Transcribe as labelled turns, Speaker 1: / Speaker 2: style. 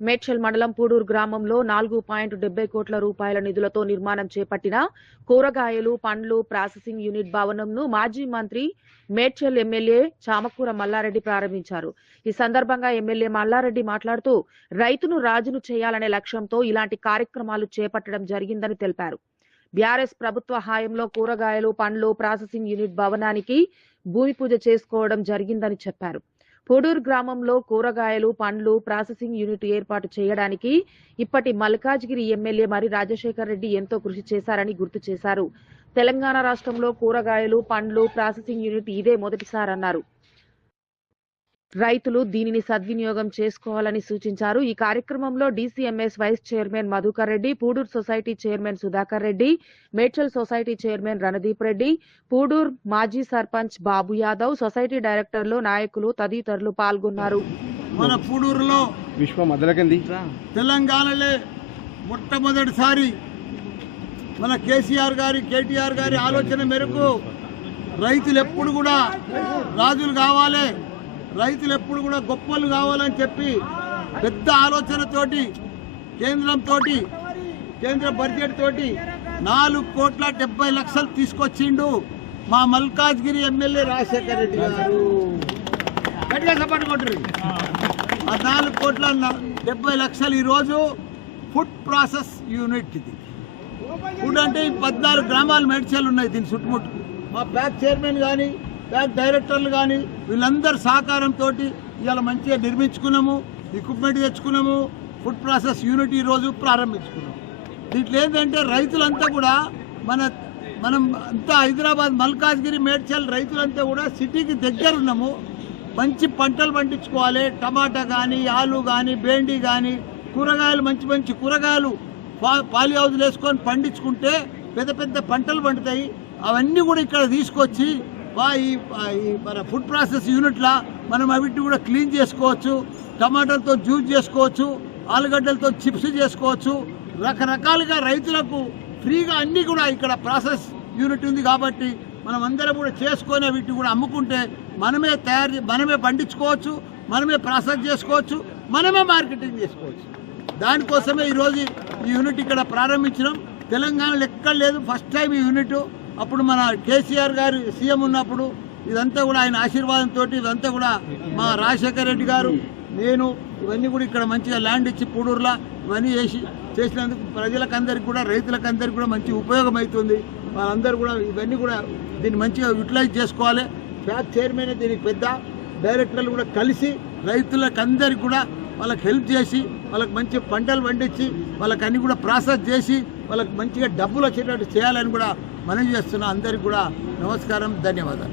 Speaker 1: మేడ్చల్ మండలం పూడూరు గ్రామంలో నాలుగు పాయింట్ డెబ్బై కోట్ల రూపాయల నిధులతో నిర్మాణం చేపట్టిన కూరగాయలు పండ్లు ప్రాసెసింగ్ యూనిట్ భవనంను మాజీ మంత్రి మేడ్చల్ ఎమ్మెల్యే చామకూర మల్లారెడ్డి ప్రారంభించారు. ఈ సందర్భంగా ఎమ్మెల్యే మల్లారెడ్డి మాట్లాడుతూ రైతును రాజును చేయాలనే లక్ష్యంతో ఇలాంటి కార్యక్రమాలు చేపట్టడం జరిగిందని తెలిపారు. బీఆర్ఎస్ ప్రభుత్వ హాయంలో కూరగాయలు పండ్లు ప్రాసెసింగ్ యూనిట్ భవనానికి భూమి పూజ చేసుకోవడం జరిగిందని చెప్పారు. పూడూరు గ్రామంలో కూరగాయలు పండ్లు ప్రాసెసింగ్ యూనిట్ ఏర్పాటు చేయడానికి ఇప్పటి మల్కాజ్గిరి ఎమ్మెల్యే మరి రాజశేఖర్ రెడ్డి ఎంతో కృషి చేశారని గుర్తు చేశారు. తెలంగాణ రాష్ట్రంలో కూరగాయలు పండ్లు ప్రాసెసింగ్ యూనిట్ ఇదే మొదటిసారన్నారు రైతులు దీనిని సద్వినియోగం చేసుకోవాలని సూచించారు. ఈ కార్యక్రమంలో DCMS vice chairman Madhukar Reddy Pudur society chairman Sudhakar Reddy Medchal society chairman Randeep Reddy Pudur మాజీ సర్పంచ్ బాబు యాదవ్ సొసైటీ డైరెక్టర్లు నాయకులు తదితరులు పాల్గొన్నారు.
Speaker 2: మన పూడూరులో
Speaker 3: విశ్వ మొదలకింది
Speaker 2: తెలంగాణలో మొట్టమొదటిసారి మన కేసీఆర్ గారి కేటీఆర్ గారి ఆలోచన మేరకు రైతులు ఎప్పుడు కూడా రాజులు కావాలి. రైతులు ఎప్పుడు కూడా గొప్పలు కావాలని చెప్పి పెద్ద ఆలోచనతోటి కేంద్రంతో కేంద్ర బడ్జెట్ తోటి నాలుగు కోట్ల డెబ్బై లక్షలు తీసుకొచ్చిండు మా మల్కాజ్గిరి ఎమ్మెల్యే రాజశేఖర్ రెడ్డి గారు. గట్టిగా సపోర్ట్ కొట్టరు ఆ నాలుగు కోట్ల డెబ్బై లక్షలు ఈరోజు ఫుడ్ ప్రాసెస్ యూనిట్ ఇది. ఫుడ్ అంటే ఈ పద్నాలుగు గ్రామాలు మేడ్చలు ఉన్నాయి దీని చుట్టుముట్టు. మా ప్యాక్ చైర్మన్ కానీ డైరెక్టర్లు కానీ వీళ్ళందరి సహకారంతో ఇవాళ మంచిగా నిర్మించుకున్నాము ఎక్విప్మెంట్ తెచ్చుకున్నాము ఫుడ్ ప్రాసెస్ యూనిట్ ఈరోజు ప్రారంభించుకున్నాము దీంట్లో ఏంటంటే రైతులంతా కూడా మన మనం అంతా హైదరాబాద్ మల్కాజ్గిరి మేడ్చల్ రైతులంతా కూడా సిటీకి దగ్గర ఉన్నాము. మంచి పంటలు పండించుకోవాలి. టమాటా కానీ ఆలు కానీ బెండి కానీ కూరగాయలు మంచి మంచి కూరగాయలు పా- పాలి హౌజులు వేసుకొని పండించుకుంటే పెద్ద పెద్ద పంటలు పండుతాయి. అవన్నీ కూడా ఇక్కడ తీసుకొచ్చి ఈ ఈ మన ఫుడ్ ప్రాసెస్ యూనిట్లా మనం అవిటిని కూడా క్లీన్ చేసుకోవచ్చు. టమాటాలతో జ్యూస్ చేసుకోవచ్చు. ఆలుగడ్డలతో చిప్స్ చేసుకోవచ్చు. రకరకాలుగా రైతులకు ఫ్రీగా అన్నీ కూడా ఇక్కడ ప్రాసెస్ యూనిట్ ఉంది కాబట్టి మనం అందరం కూడా చేసుకొని వీటిని కూడా అమ్ముకుంటే మనమే తయారు మనమే పండించుకోవచ్చు మనమే ప్రాసెస్ చేసుకోవచ్చు మనమే మార్కెటింగ్ చేసుకోవచ్చు. దానికోసమే ఈరోజు ఈ యూనిట్ ఇక్కడ ప్రారంభించడం తెలంగాణలో ఎక్కడ లేదు. ఫస్ట్ టైం ఈ యూనిట్ అప్పుడు మన కేసీఆర్ గారు సీఎం ఉన్నప్పుడు ఇదంతా కూడా ఆయన ఆశీర్వాదంతో ఇదంతా కూడా మా రాజశేఖర రెడ్డి గారు నేను ఇవన్నీ కూడా ఇక్కడ మంచిగా ల్యాండ్ ఇచ్చి పూడూరులా ఇవన్నీ చేసి చేసినందుకు ప్రజలకందరికి కూడా రైతులకందరికి కూడా మంచి ఉపయోగం అవుతుంది. వాళ్ళందరూ కూడా ఇవన్నీ కూడా దీన్ని మంచిగా యూటిలైజ్ చేసుకోవాలి. ఫ్యాక్ చైర్మన్ దీనికి పెద్ద డైరెక్టర్లు కూడా కలిసి రైతులకందరికి కూడా వాళ్ళకి హెల్ప్ చేసి వాళ్ళకి మంచి పంటలు పండించి వాళ్ళకి కూడా ప్రాసెస్ చేసి వాళ్ళకి మంచిగా డబ్బులు వచ్చేటట్టు చేయాలని కూడా మనం చేస్తున్న అందరికి కూడా నమస్కారం ధన్యవాదాలు.